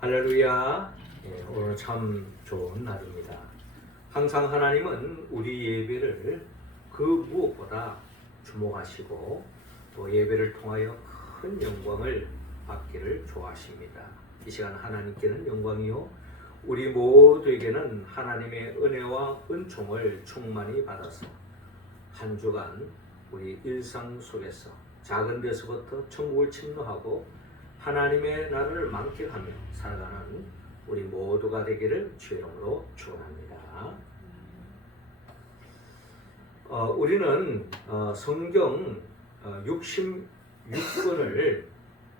할렐루야. 오늘 참 좋은 날입니다. 항상 하나님은 우리 예배를 그 무엇보다 주목하시고 또 예배를 통하여 큰 영광을 받기를 좋아하십니다. 이 시간 하나님께는 영광이요 우리 모두에게는 하나님의 은혜와 은총을 충만히 받아서 한 주간 우리 일상 속에서 작은 데서부터 천국을 침노하고 하나님의 나라를 만끽하며 살아가는 우리 모두가 되기를 주의 이름으로 축원합니다. 우리는 성경 66권을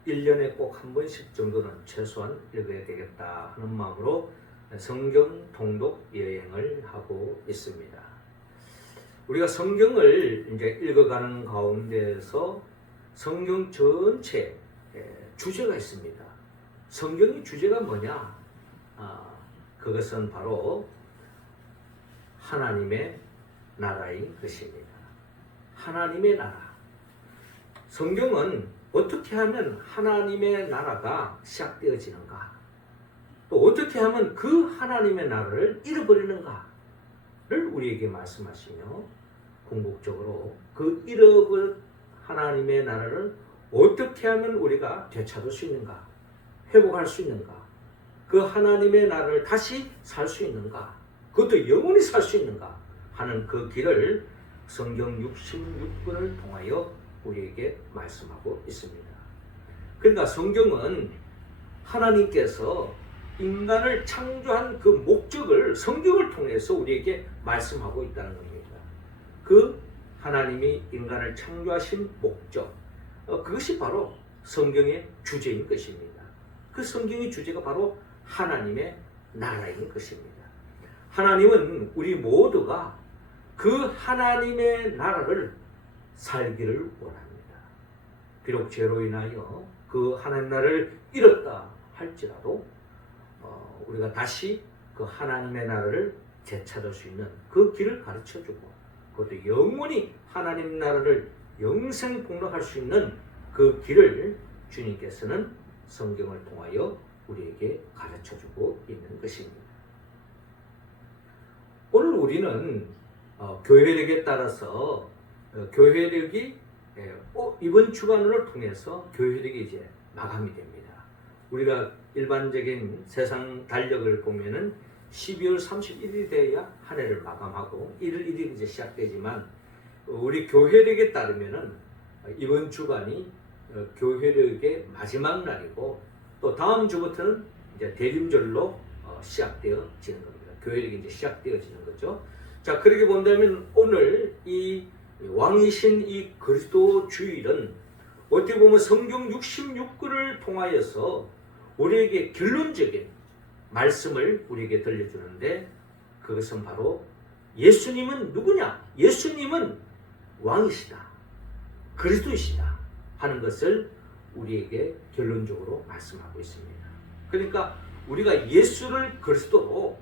1년에 꼭 한 번씩 정도는 최소한 읽어야 되겠다 하는 마음으로 성경 통독 여행을 하고 있습니다. 우리가 성경을 이제 읽어가는 가운데에서 성경 전체 주제가 있습니다. 성경의 주제가 뭐냐? 그것은 바로 하나님의 나라인 것입니다. 하나님의 나라. 성경은 어떻게 하면 하나님의 나라가 시작되어지는가? 또 어떻게 하면 그 하나님의 나라를 잃어버리는가를 우리에게 말씀하시며 궁극적으로 그 잃어버린 하나님의 나라를 어떻게 하면 우리가 되찾을 수 있는가? 회복할 수 있는가? 그 하나님의 나라를 다시 살 수 있는가? 그것도 영원히 살 수 있는가? 하는 그 길을 성경 66권을 통하여 우리에게 말씀하고 있습니다. 그러니까 성경은 하나님께서 인간을 창조한 그 목적을 성경을 통해서 우리에게 말씀하고 있다는 겁니다. 그 하나님이 인간을 창조하신 목적, 그것이 바로 성경의 주제인 것입니다. 그 성경의 주제가 바로 하나님의 나라인 것입니다. 하나님은 우리 모두가 그 하나님의 나라를 살기를 원합니다. 비록 죄로 인하여 그 하나님 나라를 잃었다 할지라도 우리가 다시 그 하나님의 나라를 되찾을 수 있는 그 길을 가르쳐주고 그것도 영원히 하나님 나라를 영생 복락할 수 있는 그 길을 주님께서는 성경을 통하여 우리에게 가르쳐주고 있는 것입니다. 오늘 우리는 교회력에 따라서 교회력이 이번 주간을 통해서 교회력이 이제 마감이 됩니다. 우리가 일반적인 세상 달력을 보면은 12월 31일이 돼야 한 해를 마감하고 1월 1일이 이제 시작되지만 우리 교회력에 따르면은 이번 주간이 교회력의 마지막 날이고 또 다음 주부터는 이제 대림절로 시작되어지는 겁니다. 교회력이 이제 시작되어지는 거죠. 자, 그렇게 본다면 오늘 이 왕이신 이 그리스도 주일은 어떻게 보면 성경 66권을 통하여서 우리에게 결론적인 말씀을 우리에게 들려주는데 그것은 바로 예수님은 누구냐? 예수님은 왕이시다. 그리스도이시다. 하는 것을 우리에게 결론적으로 말씀하고 있습니다. 그러니까 우리가 예수를 그리스도로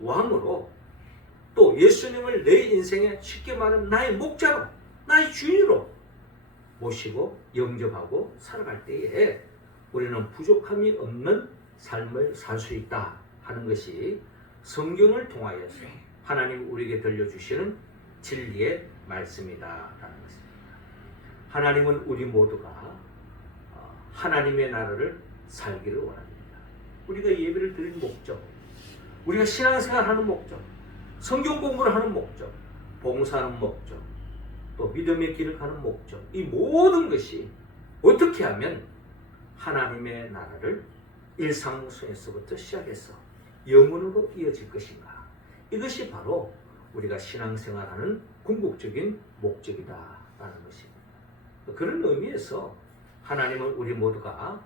왕으로 또 예수님을 내 인생에 쉽게 말하면 나의 목자로 나의 주인으로 모시고 영접하고 살아갈 때에 우리는 부족함이 없는 삶을 살 수 있다 하는 것이 성경을 통하여서 하나님 우리에게 들려주시는 진리의 말씀이다 라는 것입니다. 하나님은 우리 모두가 하나님의 나라를 살기를 원합니다. 우리가 예배를 드리는 목적, 우리가 신앙생활하는 목적, 성경 공부를 하는 목적, 봉사하는 목적, 또 믿음의 길을 가는 목적, 이 모든 것이 어떻게 하면 하나님의 나라를 일상 속에서부터 시작해서 영원으로 이어질 것인가? 이것이 바로 우리가 신앙생활하는 궁극적인 목적이다라는 것입니다. 그런 의미에서 하나님은 우리 모두가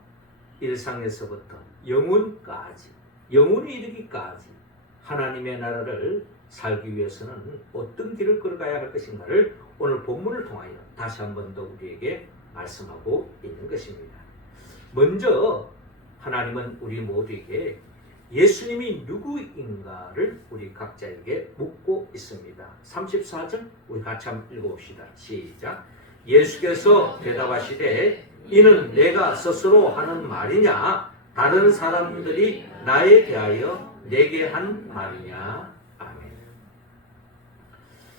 일상에서부터 영원까지, 영원히 이르기까지 하나님의 나라를 살기 위해서는 어떤 길을 걸어가야 할 것인가를 오늘 본문을 통하여 다시 한 번 더 우리에게 말씀하고 있는 것입니다. 먼저 하나님은 우리 모두에게 예수님이 누구인가를 우리 각자에게 묻고 있습니다. 34절 우리 같이 한번 읽어봅시다. 시작. 예수께서 대답하시되 이는 내가 스스로 하는 말이냐? 다른 사람들이 나에 대하여 내게 한 말이냐. 아멘.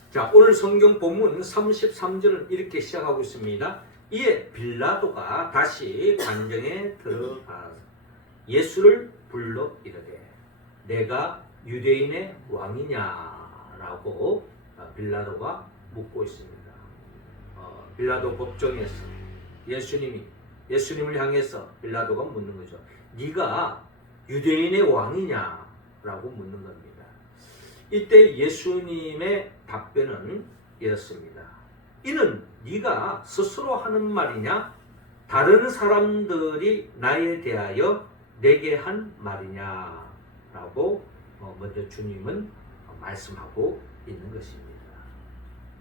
자, 오늘 성경 본문 33절은 이렇게 시작하고 있습니다. 이에 빌라도가 다시 관정에 들어가서 예수를 불러 이르되 내가 유대인의 왕이냐라고 빌라도가 묻고 있습니다. 빌라도 법정에서 예수님을 향해서 빌라도가 묻는 거죠. 네가 유대인의 왕이냐라고 묻는 겁니다. 이때 예수님의 답변은 이렇습니다. 이는 네가 스스로 하는 말이냐? 다른 사람들이 나에 대하여 내게 한 말이냐라고 먼저 주님은 말씀하고 있는 것입니다.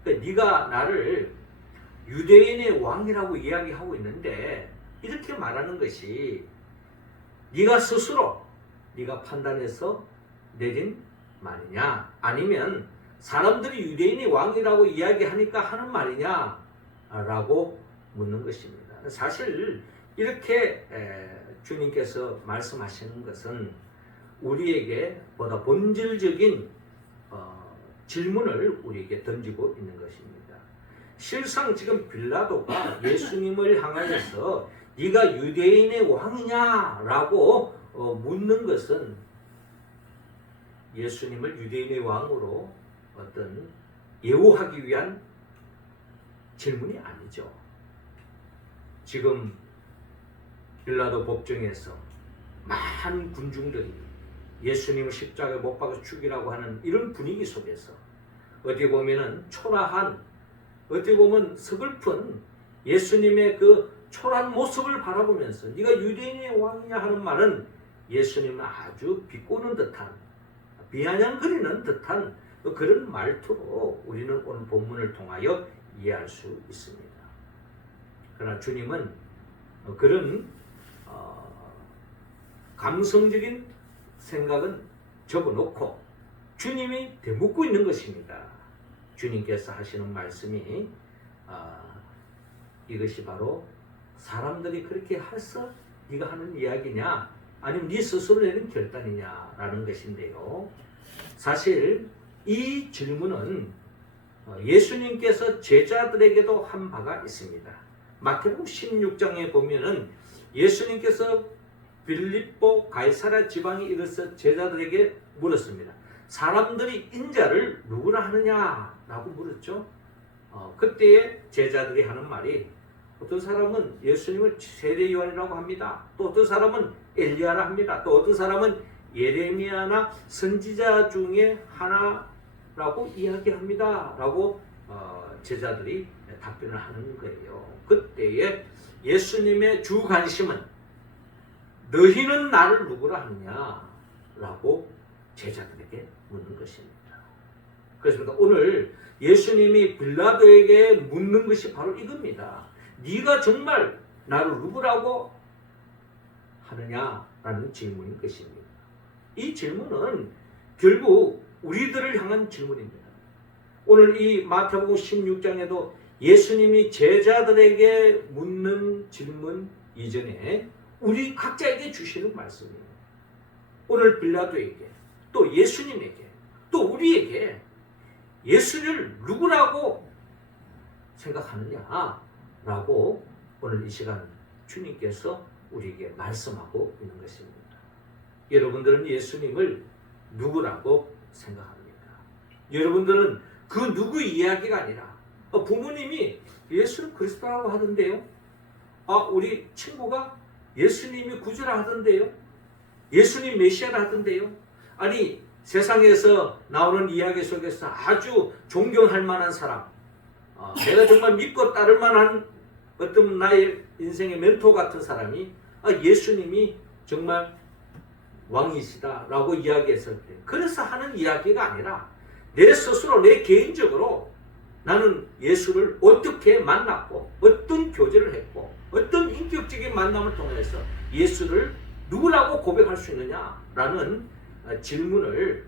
그러니까 네가 나를 유대인의 왕이라고 이야기하고 있는데 이렇게 말하는 것이 네가 스스로 네가 판단해서 내린 말이냐, 아니면 사람들이 유대인의 왕이라고 이야기하니까 하는 말이냐라고 묻는 것입니다. 사실 이렇게 주님께서 말씀하시는 것은 우리에게 보다 본질적인 질문을 우리에게 던지고 있는 것입니다. 실상 지금 빌라도가 예수님을 향하여서 네가 유대인의 왕이냐라고 묻는 것은 예수님을 유대인의 왕으로 어떤 예우하기 위한 질문이 아니죠. 지금 빌라도 법정에서 많은 군중들이 예수님을 십자가에 못 박아 죽이라고 하는 이런 분위기 속에서 어떻게 보면은 초라한, 어떻게 보면 서글픈 예수님의 그 초라한 모습을 바라보면서 네가 유대인의 왕이냐 하는 말은 예수님을 아주 비꼬는 듯한, 비아냥거리는 듯한 그런 말투로 우리는 오늘 본문을 통하여 이해할 수 있습니다. 그러나 주님은 그런 감성적인 생각은 접어놓고 주님이 되묻고 있는 것입니다. 주님께서 하시는 말씀이 이것이 바로 사람들이 그렇게 해서 네가 하는 이야기냐, 아니면 네 스스로 내는 결단이냐라는 것인데요. 사실 이 질문은 예수님께서 제자들에게도 한 바가 있습니다. 마태복음 16장에 보면은 예수님께서 빌립보 가이사랴 지방에 이르러서 제자들에게 물었습니다. 사람들이 인자를 누구라 하느냐라고 물었죠. 그때에 제자들이 하는 말이, 어떤 사람은 예수님을 세례 요한이라고 합니다. 또 어떤 사람은 엘리야라 합니다. 또 어떤 사람은 예레미야나 선지자 중에 하나라고 이야기합니다. 라고 제자들이 답변을 하는 거예요. 그때에 예수님의 주 관심은 너희는 나를 누구라 하느냐? 라고 제자들에게 묻는 것입니다. 그렇습니다. 오늘 예수님이 빌라도에게 묻는 것이 바로 이겁니다. 네가 정말 나를 누구라고 하느냐라는 질문인 것입니다. 이 질문은 결국 우리들을 향한 질문입니다. 오늘 이 마태복음 16장에도 예수님이 제자들에게 묻는 질문 이전에 우리 각자에게 주시는 말씀이에요. 오늘 빌라도에게, 또 예수님에게, 또 우리에게 예수를 누구라고 생각하느냐라고 오늘 이 시간 주님께서 우리에게 말씀하고 있는 것입니다. 여러분들은 예수님을 누구라고 생각합니까? 여러분들은 그 누구 이야기가 아니라 부모님이 예수는 그리스도라고 하던데요. 우리 친구가 예수님이 구주라 하던데요. 예수님 메시아라 하던데요. 아니, 세상에서 나오는 이야기 속에서 아주 존경할 만한 사람, 내가 정말 믿고 따를 만한 어떤 나의 인생의 멘토 같은 사람이 예수님이 정말 왕이시다라고 이야기했을 때, 그래서 하는 이야기가 아니라 내 스스로, 내 개인적으로 나는 예수를 어떻게 만났고 어떤 교제를 했고 어떤 인격적인 만남을 통해서 예수를 누구라고 고백할 수 있느냐라는 질문을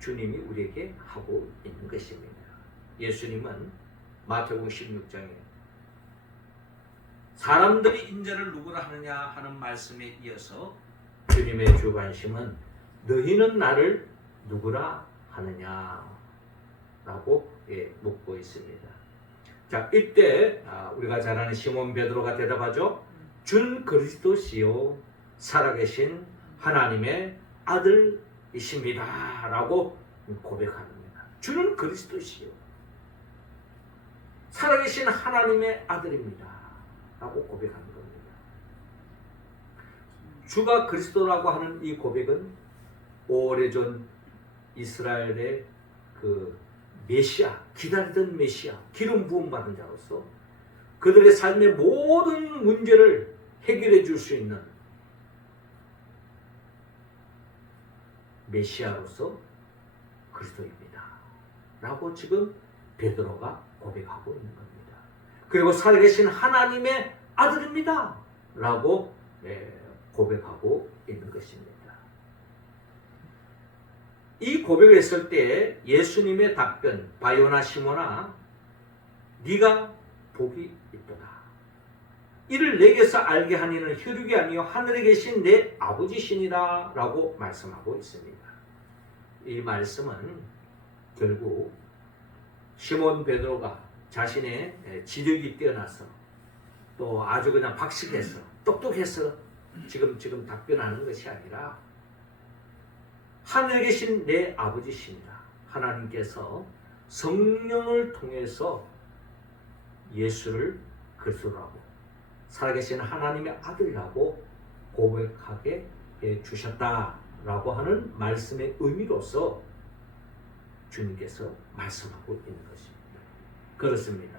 주님이 우리에게 하고 있는 것입니다. 예수님은 마태복음 16장에 사람들이 인자를 누구라 하느냐 하는 말씀에 이어서 주님의 주관심은 너희는 나를 누구라 하느냐 라고 묻고 있습니다. 자, 이때 우리가 잘 아는 시몬 베드로가 대답하죠. 준 그리스도시요 살아계신 하나님의 아들이십니다 라고 고백합니다. 주는 그리스도시요 살아계신 하나님의 아들입니다 라고 고백하는 겁니다. 주가 그리스도라고 하는 이 고백은 오래전 이스라엘의 그 메시아, 기다리던 메시아, 기름 부음 받은 자로서 그들의 삶의 모든 문제를 해결해 줄 수 있는 메시아로서 그리스도입니다 라고 지금 베드로가 고백하고 있는 겁니다. 그리고 살아계신 하나님의 아들입니다 라고 고백하고 있는 것입니다. 이 고백을 했을 때 예수님의 답변, 바요나 시몬아 네가 복이 있도다. 이를 내게서 알게 하니는 혈육이 아니요 하늘에 계신 내 아버지시니라 라고 말씀하고 있습니다. 이 말씀은 결국 시몬 베드로가 자신의 지력이 뛰어나서 또 아주 그냥 박식해서 똑똑해서 지금 답변하는 것이 아니라 하늘에 계신 내 아버지십니다. 하나님께서 성령을 통해서 예수를 그리스도라고 살아계신 하나님의 아들이라고 고백하게 해주셨다라고 하는 말씀의 의미로서 주님께서 말씀하고 있는 것입니다. 그렇습니다.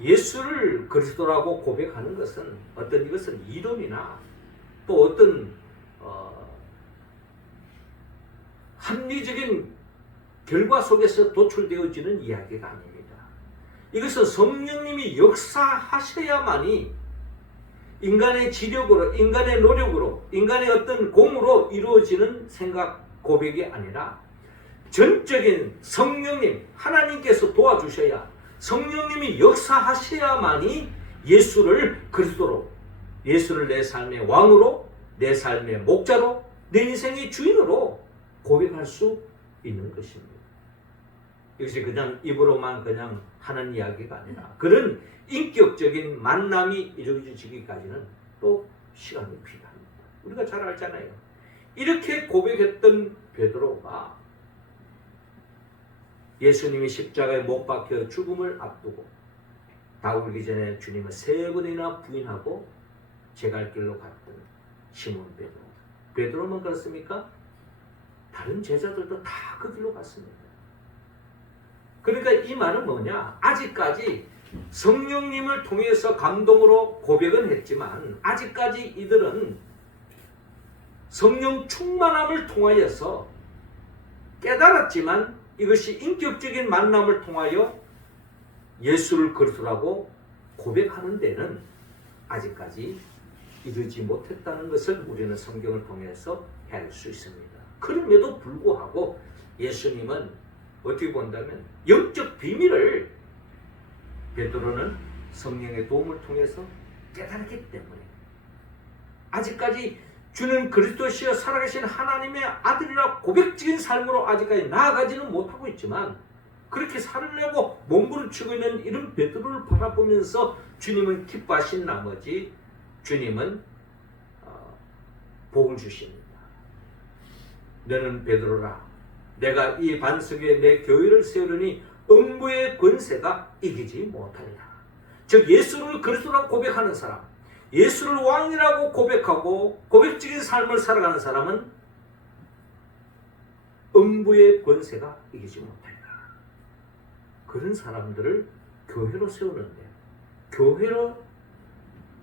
예수를 그리스도라고 고백하는 것은 어떤 이것은 이론이나 또 어떤 합리적인 결과 속에서 도출되어지는 이야기가 아닙니다. 이것은 성령님이 역사하셔야만이 인간의 지력으로, 인간의 노력으로, 인간의 어떤 공으로 이루어지는 생각, 고백이 아니라 전적인 성령님, 하나님께서 도와주셔야 성령님이 역사하셔야만이 예수를 그리스도로, 예수를 내 삶의 왕으로, 내 삶의 목자로, 내 인생의 주인으로 고백할 수 있는 것입니다. 이것이 그냥 입으로만 그냥 하는 이야기가 아니라 그런 인격적인 만남이 이루어지기까지는 또 시간이 필요합니다. 우리가 잘 알잖아요. 이렇게 고백했던 베드로가 예수님이 십자가에 못 박혀 죽음을 앞두고 다가오기 전에 주님을 3번이나 부인하고 제 갈 길로 갔던 시몬 베드로. 베드로만 그렇습니까? 다른 제자들도 다 그 길로 갔습니다. 그러니까 이 말은 뭐냐? 아직까지 성령님을 통해서 감동으로 고백은 했지만 아직까지 이들은 성령 충만함을 통하여서 깨달았지만 이것이 인격적인 만남을 통하여 예수를 그리스도라고 고백하는 데는 아직까지 이르지 못했다는 것을 우리는 성경을 통해서 알 수 있습니다. 그럼에도 불구하고 예수님은 어떻게 본다면 영적 비밀을 베드로는 성령의 도움을 통해서 깨달았기 때문에 아직까지 주는 그리스도시여 살아계신 하나님의 아들이라 고백적인 삶으로 아직까지 나아가지는 못하고 있지만 그렇게 살으려고 몸부림치고 있는 이런 베드로를 바라보면서 주님은 기뻐하신 나머지 주님은 복을 주십니다. 너는 베드로라 내가 이 반석에 내 교회를 세우려니 음부의 권세가 이기지 못하리라. 즉 예수를 그리스도라고 고백하는 사람, 예수를 왕이라고 고백하고 고백적인 삶을 살아가는 사람은 음부의 권세가 이기지 못하리라. 그런 사람들을 교회로 세우는데, 교회로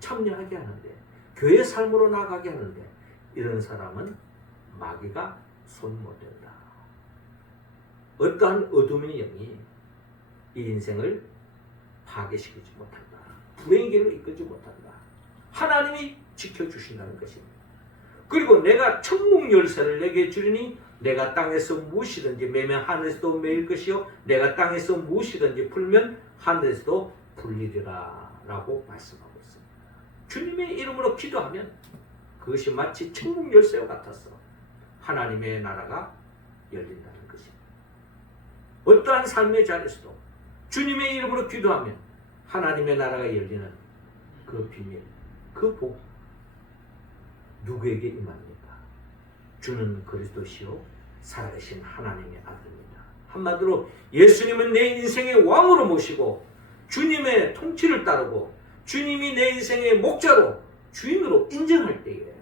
참여하게 하는데, 교회 삶으로 나가게 하는데 이런 사람은 마귀가 손 못 댄다. 어떠한 어둠의 영이 이 인생을 파괴시키지 못한다. 불행의 길로 이끌지 못한다. 하나님이 지켜주신다는 것입니다. 그리고 내가 천국 열쇠를 내게 주리니 내가 땅에서 무엇이든지 매면 하늘에서도 매일 것이요 내가 땅에서 무엇이든지 풀면 하늘에서도 풀리리라 라고 말씀하고 있습니다. 주님의 이름으로 기도하면 그것이 마치 천국 열쇠와 같아서 하나님의 나라가 열린다는 것입니다. 어떠한 삶의 자리에서도 주님의 이름으로 기도하면 하나님의 나라가 열리는 그 비밀, 그 복, 누구에게 임합니까? 주는 그리스도시요 살아계신 하나님의 아들입니다. 한마디로 예수님은 내 인생의 왕으로 모시고 주님의 통치를 따르고 주님이 내 인생의 목자로 주인으로 인정할 때에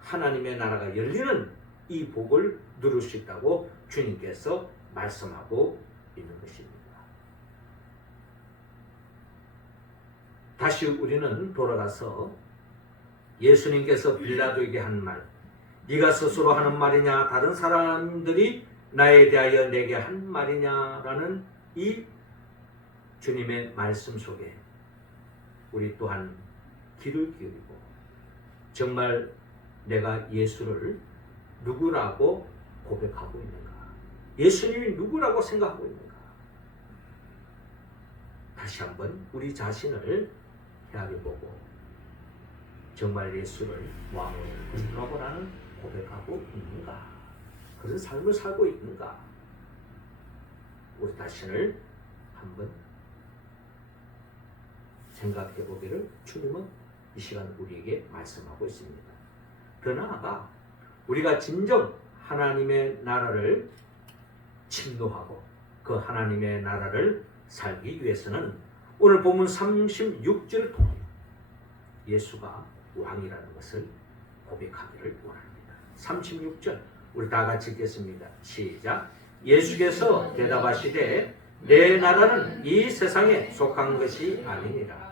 하나님의 나라가 열리는 이 복을 누릴 수 있다고 주님께서 말씀하고 있는 것입니다. 다시 우리는 돌아가서 예수님께서 빌라도에게 한 말, 네가 스스로 하는 말이냐 다른 사람들이 나에 대하여 내게 한 말이냐라는 이 주님의 말씀 속에 우리 또한 귀를 기울이고 정말 내가 예수를 누구라고 고백하고 있는가? 예수님이 누구라고 생각하고 있는가? 다시 한번 우리 자신을 헤아려보고 정말 예수를 왕으로 구주라고 나는 고백하고 있는가? 그런 삶을 살고 있는가? 우리 자신을 한번 생각해 보기를 주님은 이 시간 우리에게 말씀하고 있습니다. 더 나아가 우리가 진정 하나님의 나라를 침노하고 그 하나님의 나라를 살기 위해서는 오늘 본문 36절을 통해 예수가 왕이라는 것을 고백하기를 원합니다. 36절 우리 다 같이 읽겠습니다. 시작. 예수께서 대답하시되 내 나라는 이 세상에 속한 것이 아니니라.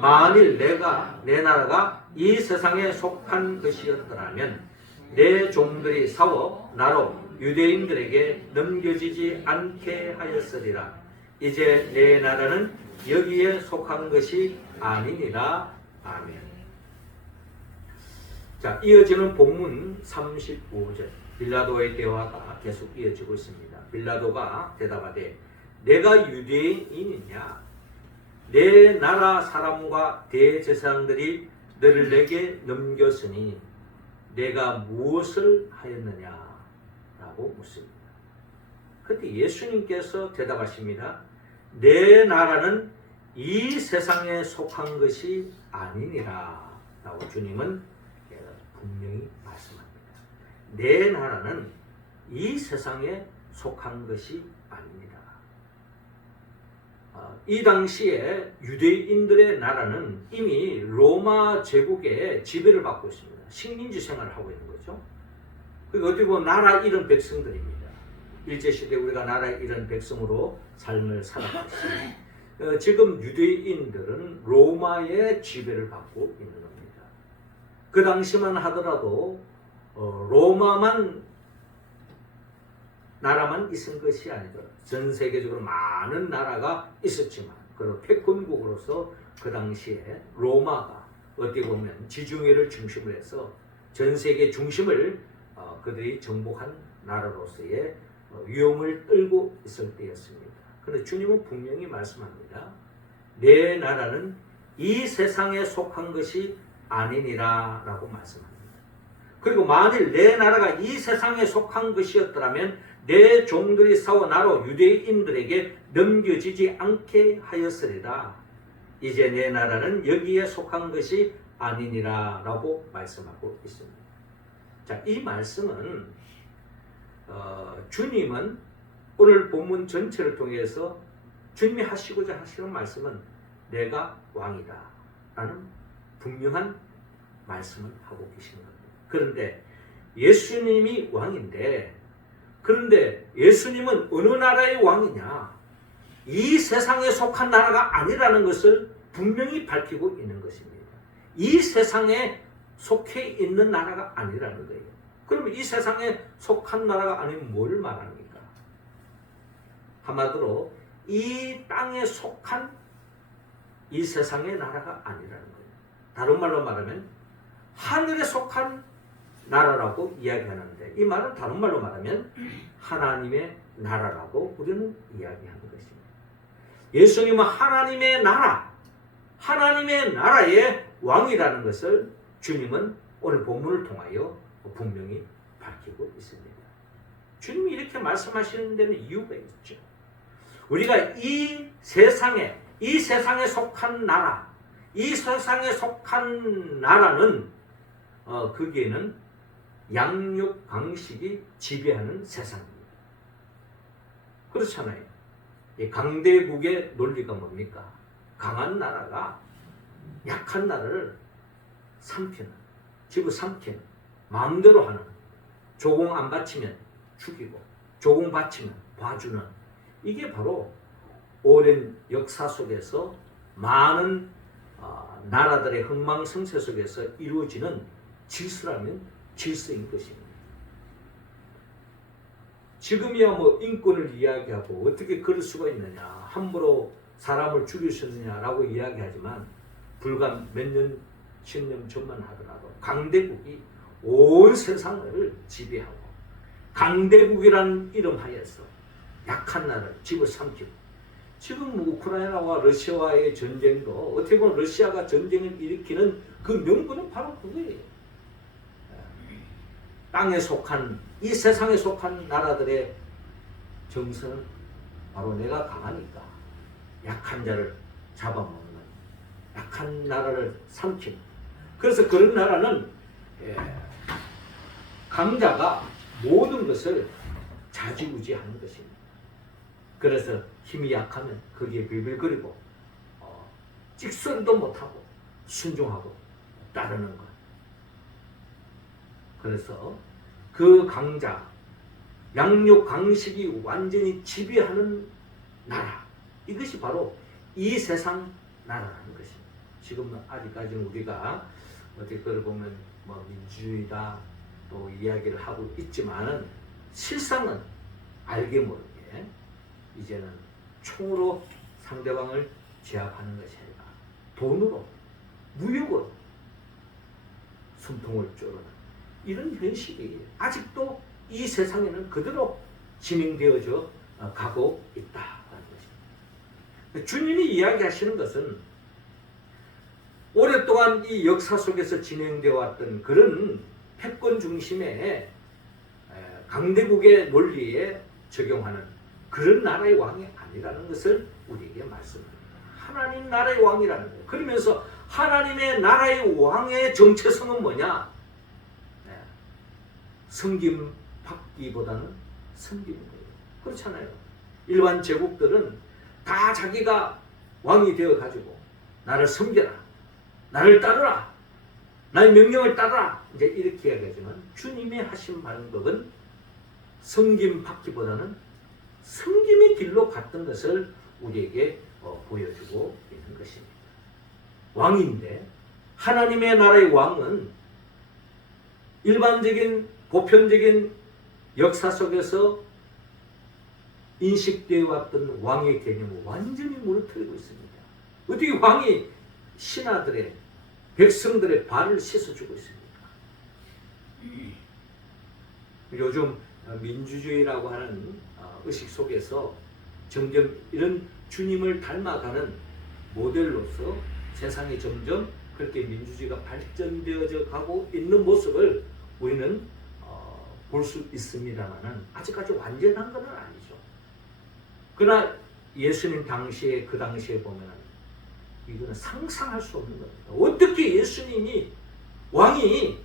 만일 내 나라가 이 세상에 속한 것이었더라면 내 종들이 싸워 나로 유대인들에게 넘겨지지 않게 하였으리라. 이제 내 나라는 여기에 속한 것이 아니니라. 아멘. 자, 이어지는 본문 35절 빌라도의 대화가 계속 이어지고 있습니다. 빌라도가 대답하되 내가 유대인이냐? 내 나라 사람과 대제사장들이 너를 내게 넘겼으니 내가 무엇을 하였느냐? 라고 묻습니다. 그때 예수님께서 대답하십니다. 내 나라는 이 세상에 속한 것이 아니니라. 라고 주님은 분명히 말씀합니다. 내 나라는 이 세상에 속한 것이 아닙니다. 이 당시에 유대인들의 나라는 이미 로마 제국의 지배를 받고 있습니다. 식민지 생활을 하고 있는 거죠. 그리고 어떻게 보면 나라 잃은 백성들입니다. 일제시대 우리가 나라 잃은 백성으로 삶을 살아갔습니다. 지금 유대인들은 로마의 지배를 받고 있는 겁니다. 그 당시만 하더라도 로마만 나라만 있은 것이 아니더라. 전 세계적으로 많은 나라가 있었지만 그리고 패권국으로서 그 당시에 로마가 어떻게 보면 지중해를 중심으로 해서 전 세계 중심을 그들이 정복한 나라로서의 위용을 떨고 있을 때였습니다. 그런데 주님은 분명히 말씀합니다. 내 나라는 이 세상에 속한 것이 아니니라 라고 말씀합니다. 그리고 만일 내 나라가 이 세상에 속한 것이었더라면 내 종들이 싸워 나로 유대인들에게 넘겨지지 않게 하였으리라. 이제 내 나라는 여기에 속한 것이 아니니라 라고 말씀하고 있습니다. 자, 이 말씀은 주님은 오늘 본문 전체를 통해서 주님이 하시고자 하시는 말씀은 내가 왕이다 라는 분명한 말씀을 하고 계시는 겁니다. 그런데 예수님이 왕인데 그런데 예수님은 어느 나라의 왕이냐? 이 세상에 속한 나라가 아니라는 것을 분명히 밝히고 있는 것입니다. 이 세상에 속해 있는 나라가 아니라는 거예요. 그러면 이 세상에 속한 나라가 아니면 뭘 말합니까? 한마디로 이 땅에 속한 이 세상의 나라가 아니라는 거예요. 다른 말로 말하면 하늘에 속한 나라라고 이야기하는데 이 말은 다른 말로 말하면 하나님의 나라라고 우리는 이야기하는 것입니다. 예수님은 하나님의 나라, 하나님의 나라의 왕이라는 것을 주님은 오늘 본문을 통하여 분명히 밝히고 있습니다. 주님이 이렇게 말씀하시는 데는 이유가 있죠. 우리가 이 세상에 속한 나라, 이 세상에 속한 나라는 거기에는 양육 방식이 지배하는 세상입니다. 그렇잖아요. 이 강대국의 논리가 뭡니까? 강한 나라가 약한 나라를 삼키는, 집어삼키는, 마음대로 하는, 조공 안 바치면 죽이고, 조공 바치면 봐주는, 이게 바로 오랜 역사 속에서 많은 나라들의 흥망성쇠 속에서 이루어지는 질서라면 질서인 것입니다. 지금이야 뭐 인권을 이야기하고 어떻게 그럴 수가 있느냐, 함부로 사람을 죽이셨느냐라고 이야기하지만 불과 몇 년, 10년 전만 하더라도 강대국이 온 세상을 지배하고 강대국이라는 이름 하에서 약한 나라를 집어삼키고, 지금 우크라이나와 러시아와의 전쟁도 어떻게 보면 러시아가 전쟁을 일으키는 그 명분은 바로 그거예요. 땅에 속한, 이 세상에 속한 나라들의 정서는 바로 내가 강하니까 약한 자를 잡아먹는, 약한 나라를 삼키는. 그래서 그런 나라는 강자가 모든 것을 좌지우지하는 것입니다. 그래서 힘이 약하면 거기에 빌빌거리고 찍소리도 못하고 순종하고 따르는 것. 그래서 그 강자, 양육 강식이 완전히 지배하는 나라, 이것이 바로 이 세상 나라라는 것입니다. 지금은 아직까지는 우리가 어떻게 그걸 보면 뭐 민주주의다 또 이야기를 하고 있지만은 실상은 알게 모르게 이제는 총으로 상대방을 제압하는 것이 아니라 돈으로, 무역으로 숨통을 쪼르는 이런 현실이 아직도 이 세상에는 그대로 진행되어져 가고 있다는 것입니다. 주님이 이야기하시는 것은 오랫동안 이 역사 속에서 진행되어 왔던 그런 패권 중심의 강대국의 논리에 적용하는 그런 나라의 왕이 아니라는 것을 우리에게 말씀합니다. 하나님 나라의 왕이라는 거예요. 그러면서 하나님의 나라의 왕의 정체성은 뭐냐? 섬김 받기보다는 섬기는 거예요. 그렇잖아요. 일반 제국들은 다 자기가 왕이 되어가지고 나를 섬겨라, 나를 따르라, 나의 명령을 따르라, 이제 이렇게 이야기하지만 주님의 하신 방법은 섬김 받기보다는 섬김의 길로 갔던 것을 우리에게 보여주고 있는 것입니다. 왕인데 하나님의 나라의 왕은 일반적인 보편적인 역사 속에서 인식되어 왔던 왕의 개념을 완전히 무너뜨리고 있습니다. 어떻게 왕이 신하들의, 백성들의 발을 씻어주고 있습니까? 요즘 민주주의라고 하는 의식 속에서 점점 이런 주님을 닮아가는 모델로서 세상이 점점 그렇게 민주주의가 발전되어져 가고 있는 모습을 우리는 볼 수 있습니다만은 아직까지 완전한 건 아니죠. 그러나 예수님 당시에, 그 당시에 보면은 이거는 상상할 수 없는 겁니다. 어떻게 예수님이, 왕이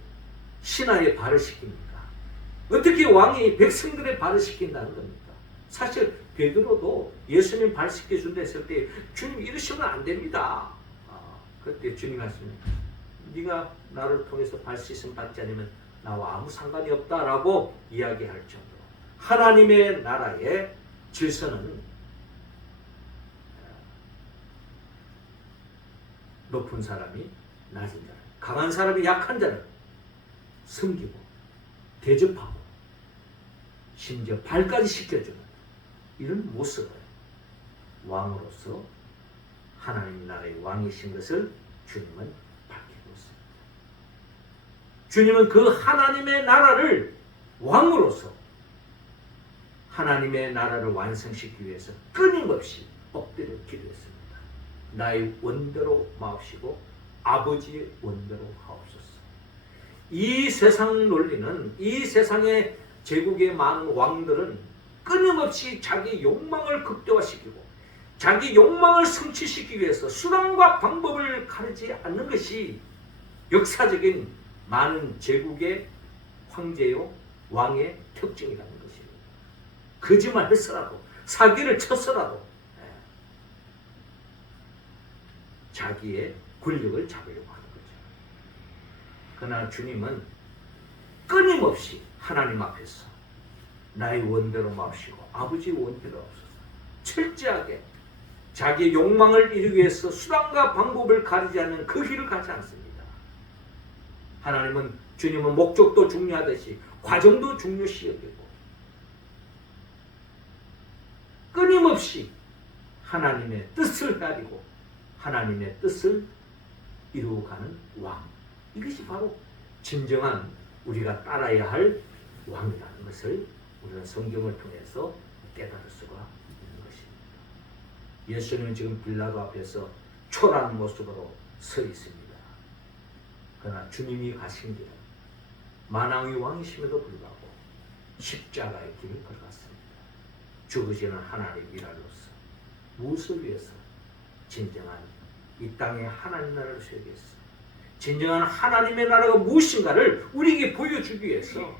신하의 발을 시킵니까? 어떻게 왕이 백성들의 발을 시킨다는 겁니까? 사실 베드로도 예수님 발 씻겨준다 했을 때 주님 이러시면 안 됩니다. 그때 주님 말씀이 네가 나를 통해서 발 씻음 받지 않으면 나와 아무 상관이 없다라고 이야기할 정도로 하나님의 나라의 질서는 높은 사람이 낮은 자를, 강한 사람이 약한 자를 섬기고 대접하고 심지어 발까지 씻겨주는 이런 모습을 왕으로서 하나님 나라의 왕이신 것을 주님은 밝히고 있습니다. 주님은 그 하나님의 나라를 왕으로서 하나님의 나라를 완성시키기 위해서 끊임없이 엎드려 기도했습니다. 나의 원대로 마옵시고 아버지의 원대로 하옵소서. 이 세상 논리는, 이 세상의 제국의 많은 왕들은 끊임없이 자기 욕망을 극대화시키고 자기 욕망을 성취시키기 위해서 수단과 방법을 가리지 않는 것이 역사적인 많은 제국의 황제요 왕의 특징이라는 것입니다. 거짓말했어라도 사기를 쳤어라도 자기의 권력을 잡으려고 하는 거죠. 그러나 주님은 끊임없이 하나님 앞에서 나의 원대로 마옵시고 아버지의 원대로 없어서 철저하게 자기의 욕망을 이루기 위해서 수단과 방법을 가리지 않는 그 길을 가지 않습니다. 주님은 목적도 중요하듯이 과정도 중요시 여기고 끊임없이 하나님의 뜻을 따르고 하나님의 뜻을 이루어가는 왕. 이것이 바로 진정한 우리가 따라야 할 왕이라는 것을 우리는 성경을 통해서 깨달을 수가 있는 것입니다. 예수님은 지금 빌라도 앞에서 초라한 모습으로 서 있습니다. 그러나 주님이 가신 길은 만왕의 왕이심에도 불구하고 십자가의 길을 걸어갔습니다. 죽으시는 하나님의 일할로서 무엇을 위해서? 진정한 이 땅에 하나님 나라를 세우기 위해서, 진정한 하나님의 나라가 무엇인가를 우리에게 보여주기 위해서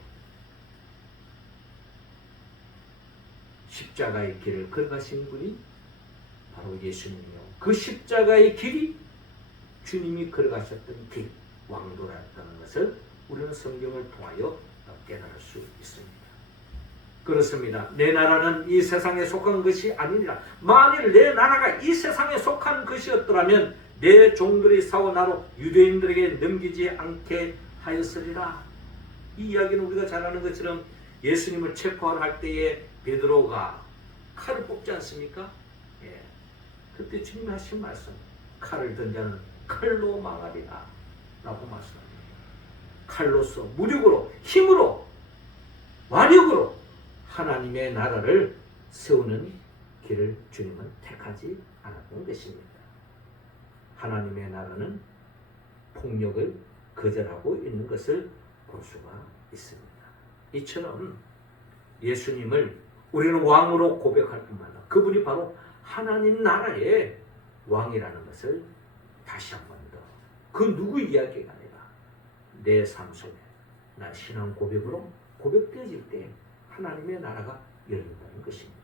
십자가의 길을 걸어가신 분이 바로 예수님이요. 그 십자가의 길이 주님이 걸어가셨던 길, 왕도라는 것을 우리는 성경을 통하여 깨달을 수 있습니다. 그렇습니다. 내 나라는 이 세상에 속한 것이 아니라 만일 내 나라가 이 세상에 속한 것이었더라면 내 종들이 사고 나로 유대인들에게 넘기지 않게 하였으리라. 이 이야기는 우리가 잘 아는 것처럼 예수님을 체포하러 할 때에 베드로가 칼을 뽑지 않습니까? 예. 그때 주님이 하신 말씀, 칼을 든 자는 칼로 망하리라 라고 말씀합니다. 칼로서, 무력으로, 힘으로, 완력으로 하나님의 나라를 세우는 길을 주님은 택하지 않았던 것입니다. 하나님의 나라는 폭력을 거절하고 있는 것을 볼 수가 있습니다. 이처럼 예수님을 우리는 왕으로 고백할 뿐만 아니라 그분이 바로 하나님 나라의 왕이라는 것을 다시 한 번 더, 그 누구 이야기가 아니라 내 삶 속에 나 신앙 고백으로 고백되어질 때 하나님의 나라가 열린다는 것입니다.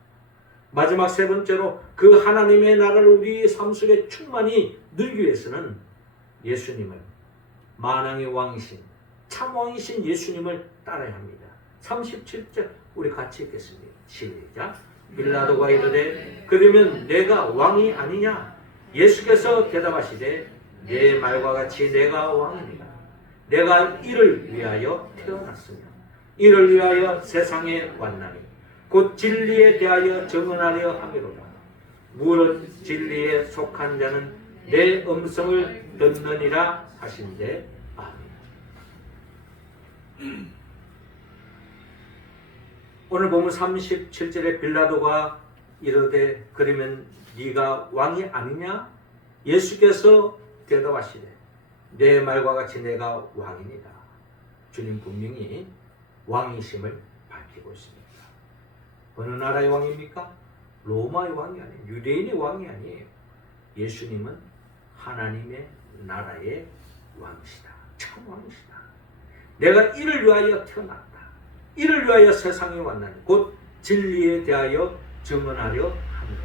마지막 세 번째로 그 하나님의 나라를 우리의 삶 속에 충만히 누리기 위해서는 예수님을, 만왕의 왕이신 참 왕이신 예수님을 따라야 합니다. 37절 우리 같이 읽겠습니다. 시작. 빌라도가 이르되 그러면 내가 왕이 아니냐? 예수께서 대답하시되 내 말과 같이 내가 왕이니라. 내가 이를 위하여 태어났으며 이를 위하여 세상에 왔나니 곧 진리에 대하여 증언하려 함이로다. 무릇 진리에 속한 자는 내 음성을 듣느니라 하신대. 아멘. 오늘 보면 37절에 빌라도가 이르되 그러면 네가 왕이 아니냐? 예수께서 대답하시되 내 말과 같이 내가 왕이니라. 주님 분명히 왕이심을 밝히고 있습니다. 어느 나라의 왕입니까? 로마의 왕이 아니에요. 유대인의 왕이 아니에요. 예수님은 하나님의 나라의 왕이시다. 참 왕이시다. 내가 이를 위하여 태어났다. 이를 위하여 세상에 왔나니 곧 진리에 대하여 증언하려 함이라.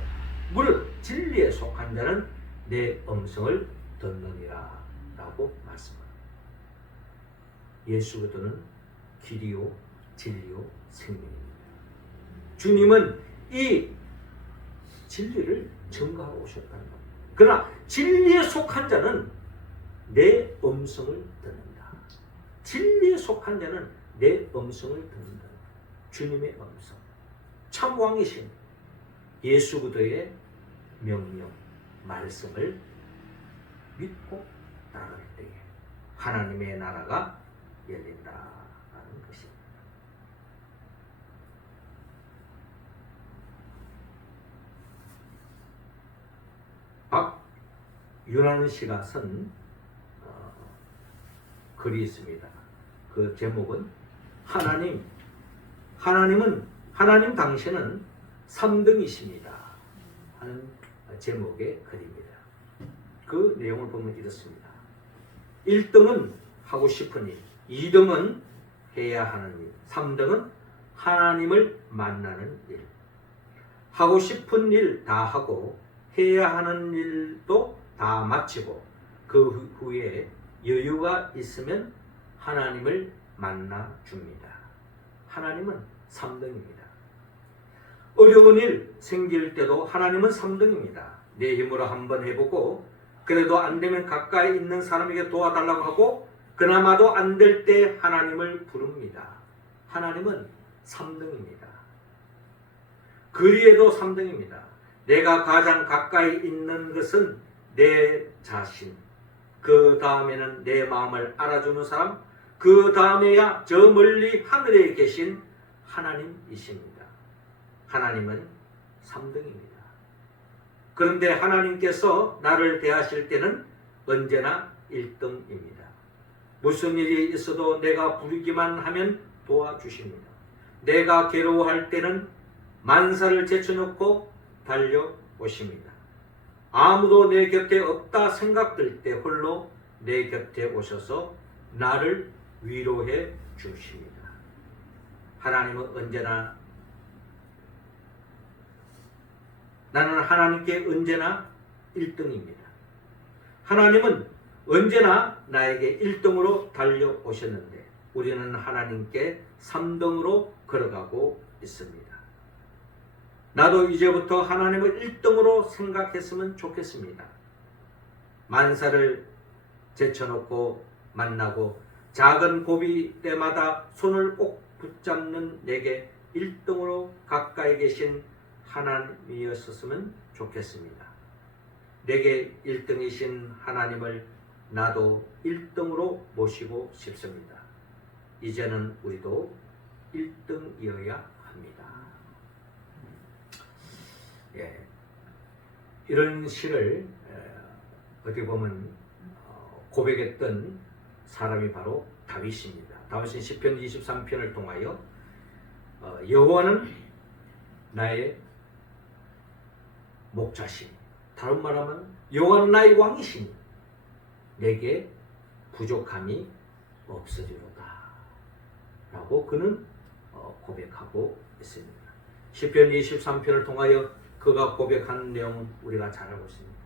무릇 진리에 속한 자는 내 음성을 듣느니라 라고 말씀합니다. 예수 그리스도는 길이요 진리요 생명입니다. 주님은 이 진리를 증거하러 오셨다는 겁니다. 그러나 진리에 속한 자는 내 음성을 듣는다. 진리에 속한 자는 내 음성을 듣는다. 주님의 음성, 참 왕이신 예수 그리스도의 명령, 말씀을 믿고 따를 때에 하나님의 나라가 열린다라는 것입니다. 박윤환 씨가 쓴 글이 있습니다. 그 제목은 하나님 당신은 3등이십니다 하는 제목의 글입니다. 그 내용을 보면 이렇습니다. 1등은 하고 싶은 일, 2등은 해야 하는 일, 3등은 하나님을 만나는 일. 하고 싶은 일 다 하고 해야 하는 일도 다 마치고 그 후에 여유가 있으면 하나님을 만나 줍니다. 하나님은 3등입니다. 어려운 일 생길 때도 하나님은 3등입니다. 내 힘으로 한번 해보고 그래도 안 되면 가까이 있는 사람에게 도와달라고 하고 그나마도 안 될 때 하나님을 부릅니다. 하나님은 3등입니다. 그리에도 3등입니다. 내가 가장 가까이 있는 것은 내 자신, 그 다음에는 내 마음을 알아주는 사람, 그 다음에야 저 멀리 하늘에 계신 하나님이십니다. 하나님은 3등입니다. 그런데 하나님께서 나를 대하실 때는 언제나 1등입니다. 무슨 일이 있어도 내가 부르기만 하면 도와주십니다. 내가 괴로워할 때는 만사를 제쳐놓고 달려오십니다. 아무도 내 곁에 없다 생각될 때 홀로 내 곁에 오셔서 나를 위로해 주십니다. 하나님은 언제나 나는 하나님께 언제나 1등입니다. 하나님은 언제나 나에게 1등으로 달려오셨는데 우리는 하나님께 3등으로 걸어가고 있습니다. 나도 이제부터 하나님을 1등으로 생각했으면 좋겠습니다. 만사를 제쳐놓고 만나고 작은 고비 때마다 손을 꼭 붙잡는 내게 1등으로 가까이 계신 하나님이었으면 좋겠습니다. 내게 1등이신 하나님을 나도 1등으로 모시고 싶습니다. 이제는 우리도 1등이어야 합니다. 예, 이런 시를 어떻게 보면 고백했던 사람이 바로 다윗입니다. 다윗은 시편 23편을 통하여 여호와는 나의 목자시니, 다른 말하면 여호와는 나의 왕이시니 내게 부족함이 없으리로다 라고 그는 고백하고 있습니다. 시편 23편을 통하여 그가 고백한 내용은 우리가 잘 알고 있습니다.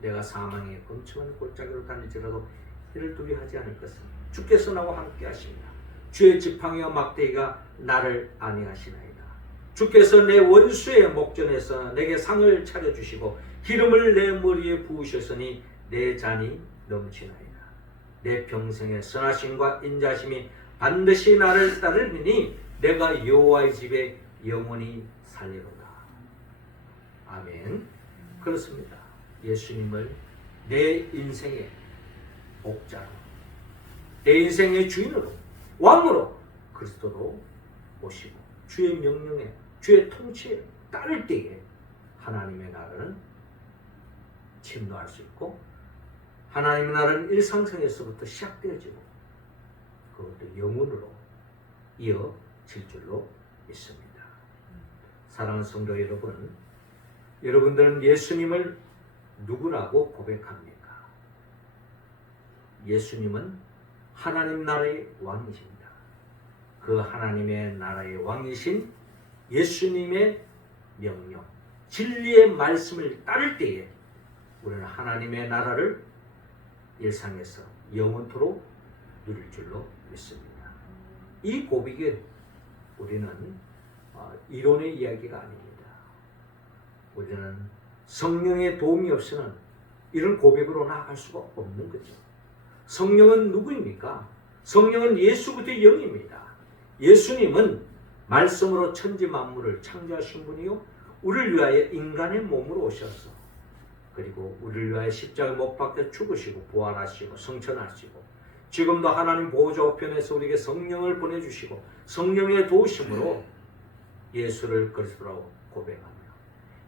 내가 사망의 검청한 골짜기로 다닐지라도 이를 두려워하지 않을 것은 주께서 나와 함께 하십니다. 주의 지팡이와 막대기가 나를 안위하시나이다. 주께서 내 원수의 목전에서 내게 상을 차려주시고 기름을 내 머리에 부으셨으니 내 잔이 넘치나이다. 내 평생의 선하심과 인자심이 반드시 나를 따르리니 내가 여호와의 집에 영원히 살리로다. 아멘. 그렇습니다. 예수님을 내 인생의 목자로, 내 인생의 주인으로, 왕으로, 그리스도로 모시고 주의 명령에, 주의 통치에 따를 때에 하나님의 나라는 침노할 수 있고 하나님의 나라는 일상생에서부터 시작되어지고 그것도 영원으로 이어질 줄로 믿습니다. 사랑하는 성도 여러분, 여러분들은 예수님을 누구라고 고백합니까? 예수님은 하나님 나라의 왕이십니다. 그 하나님의 나라의 왕이신 예수님의 명령, 진리의 말씀을 따를 때에 우리는 하나님의 나라를 일상에서 영원토록 누릴 줄로 믿습니다. 이 고백은 우리는 이론의 이야기가 아닙니다. 우리는 성령의 도움이 없이는 이런 고백으로 나아갈 수가 없는 거죠. 성령은 누구입니까? 성령은 예수부터의 영입니다. 예수님은 말씀으로 천지 만물을 창조하신 분이요, 우리를 위하여 인간의 몸으로 오셔서 그리고 우리를 위하여 십자가에 못 박혀 죽으시고 부활하시고 성천하시고 지금도 하나님 보호자 우편에서 우리에게 성령을 보내주시고 성령의 도우심으로 예수를 그리스도라고 고백하며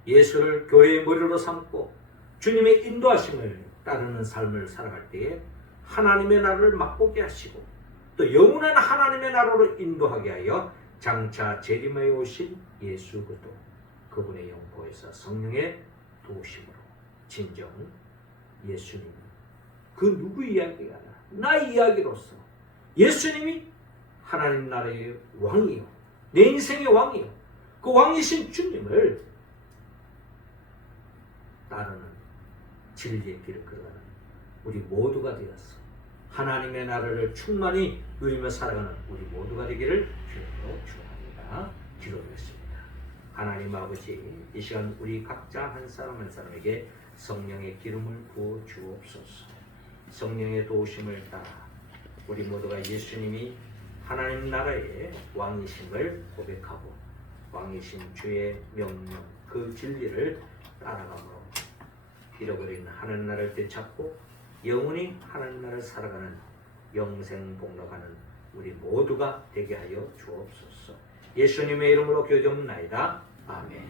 예수를 교회의 머리로 삼고 주님의 인도하심을 따르는 삶을 살아갈 때에 하나님의 나라를 맛보게 하시고 또 영원한 하나님의 나라로 인도하게 하여 장차 재림에 오신 예수 그리스도 그분의 영포에서 성령의 도우심으로 진정 예수님 그 누구 이야기가 아니라 나 이야기로서 예수님이 하나님 나라의 왕이요 내 인생의 왕이요 그 왕이신 주님을 따르는 진리의 길을 걸어가는 우리 모두가 되었어 하나님의 나라를 충만히 누리며 살아가는 우리 모두가 되기를 주님으로 축원합니다. 기도드렸습니다. 하나님 아버지 이 시간 우리 각자 한 사람 한 사람에게 성령의 기름을 부어 주옵소서. 성령의 도우심을 따라 우리 모두가 예수님이 하나님 나라의 왕이심을 고백하고 왕이신 주의 명령 그 진리를 따라감으로 잃어버린 하나님 나라를 되찾고 영원히 하나님 나라를 살아가는 영생 복락하는 우리 모두가 되게 하여 주옵소서. 예수님의 이름으로 기도드립니다. 아멘.